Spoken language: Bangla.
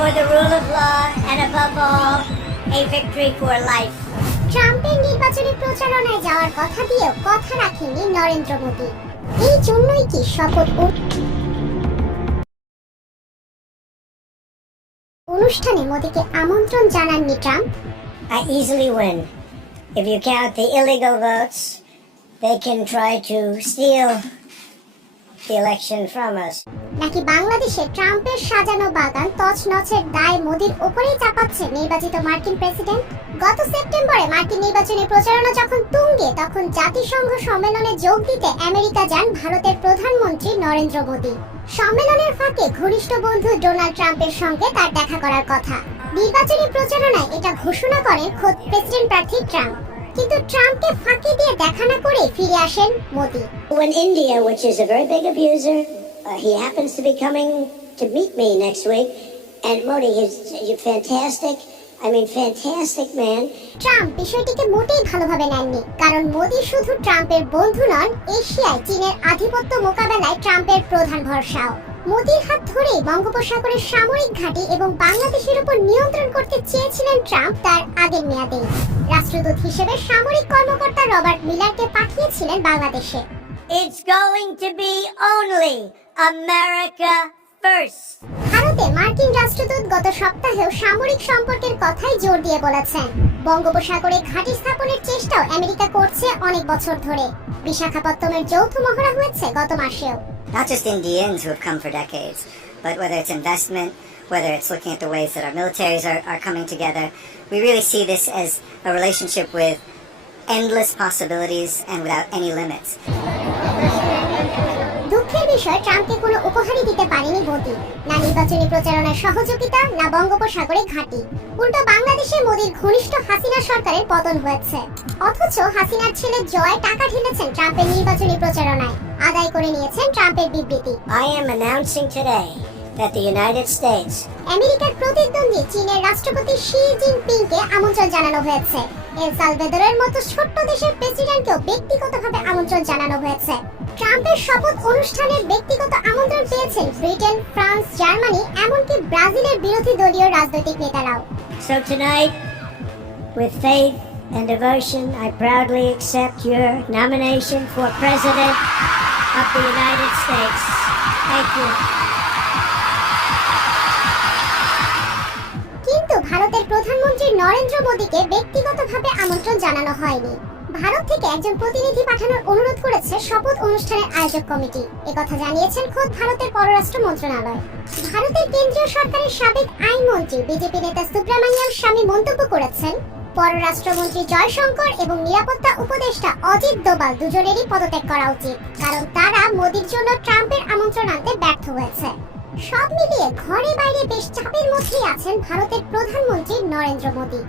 for the rule of law and above all, a victory for life. ট্রাম্পের নির্বাচনী প্রচারণায় যাওয়ার কথা দিয়েও কথা রাখেননি নরেন্দ্র মোদী। এই জন্যই কি শপথ অনুষ্ঠানে মোদীকে আমন্ত্রণ জানাননি Trump? I easily win. If you count the illegal votes, they can try to steal the election from us. নাকি বাংলাদেশে ট্রাম্পের সাজানো বাগান তছনছের দায় মোদীর উপরেই চাপাচ্ছে নির্বাচিত মার্কিন প্রেসিডেন্ট? গত সেপ্টেম্বরে মার্কিন নির্বাচনী প্রচারণা যখন তুঙ্গে, তখন জাতিসংঘ সম্মেলনে যোগ দিতে আমেরিকা যান ভারতের প্রধানমন্ত্রী নরেন্দ্র মোদী। সম্মেলনের ফাঁকে ঘনিষ্ঠ বন্ধু ডোনাল্ড ট্রাম্পের সঙ্গে তার দেখা করার কথা। নির্বাচনী প্রচারণায় এটা ঘোষণা করেন খোদ প্রেসিডেন্ট প্রার্থী ট্রাম্প। কিন্তু ট্রাম্পকে ফাঁকি দিয়ে দেখা না করে ফিরে আসেন Modi. When India, which is a very big abuser, he happens to be coming to meet me next week, and Modi is fantastic. I mean, fantastic man. Trump বিষয়টিকে মোটেই ভালোভাবে নেননি, কারণ মোদী শুধু ট্রাম্পের বন্ধু নন, এশিয়ায় চীনের আধিপত্য মোকাবেলায় ট্রাম্পের প্রধান ভরসাও। মোদীর হাত ধরেই বঙ্গোপসাগরের সামরিক ঘাঁটি এবং বাংলাদেশের উপর নিয়ন্ত্রণ করতে চেয়েছিলেন ট্রাম্প তার আগের মেয়াদে। রাষ্ট্রদূত হিসেবে সামরিক কর্মকর্তা রবার্ট মিলারকে পাঠিয়েছিলেন বাংলাদেশে। It's going to be only America first. ভারতে মার্কিন রাষ্ট্রদূত গত সপ্তাহেও সামরিক সম্পর্কের কথাই জোর দিয়ে বলেছেন। বঙ্গোপসাগরে ঘাঁটি স্থাপনের চেষ্টাও আমেরিকা করছে অনেক বছর ধরে। বিশাখাপত্তমের যৌথ মহড়া হয়েছে গত মাসেও। Not just Indians who have come for decades, but whether it's investment, whether it's looking at the ways that our militaries are coming together, we really see this as a relationship with endless possibilities and without any limits. দুঃখের বিষয়, ট্রাম্পকে কোনো উপহারই দিতে পারেনি মোদী। না নির্বাচনী প্রচারণায় সহযোগিতা, না বঙ্গোপসাগরে ঘাঁটি। উল্টো বাংলাদেশে মোদীর ঘনিষ্ঠ হাসিনা সরকারের পতন হয়েছে। অথচ হাসিনার ছেলে জয় টাকা ঢেলেছেন ট্রাম্পের নির্বাচনী প্রচারণায়। আদায় করে নিয়েছেন ট্রাম্পের বিবৃতি। I am announcing today that the United States, আমেরিকার প্রতিদ্বন্দ্বী চীনের রাষ্ট্রপতি শি জিনপিংকে আমন্ত্রণ জানানো হয়েছে। এল সালভাদরের মতো ছোট্ট দেশের প্রেসিডেন্টকেও ব্যক্তিগতভাবে আমন্ত্রণ জানানো হয়েছে। ট্রাম্পের শপথ অনুষ্ঠানের ব্যক্তিগত আমন্ত্রণ পেয়েছেন ব্রিটেন, ফ্রান্স, জার্মানি, এমনকি ব্রাজিলের বিরোধী দলীয় রাজনৈতিক নেতারাও। so tonight, with faith and devotion, I proudly accept your nomination for President of the United States. Thank you. কিন্তু ভারতের প্রধানমন্ত্রী নরেন্দ্র মোদীকে ব্যক্তিগতভাবে আমন্ত্রণ জানানো হয়নি। ভারত থেকে একজন প্রতিনিধি পাঠানোর অনুরোধ করেছে শপথ অনুষ্ঠানের আয়োজক কমিটি। একথা জানিয়েছেন খোদ ভারতের পররাষ্ট্র মন্ত্রণালয়। ভারতের কেন্দ্রীয় সরকারের সাবেক আইনমন্ত্রী বিজেপি নেতা সুব্রমণ্যম স্বামী মন্তব্য করেছেন, পররাষ্ট্রমন্ত্রী জয়শঙ্কর এবং নিরাপত্তা উপদেষ্টা অজিত দোভাল দুজনেরই পদত্যাগ করা উচিত, কারণ তারা মোদীর জন্য ট্রাম্পের আমন্ত্রণ আনতে ব্যর্থ হয়েছে। সব মিলিয়ে ঘরে বাইরে বেশ চাপের মধ্যেই আছেন ভারতের প্রধানমন্ত্রী নরেন্দ্র মোদী।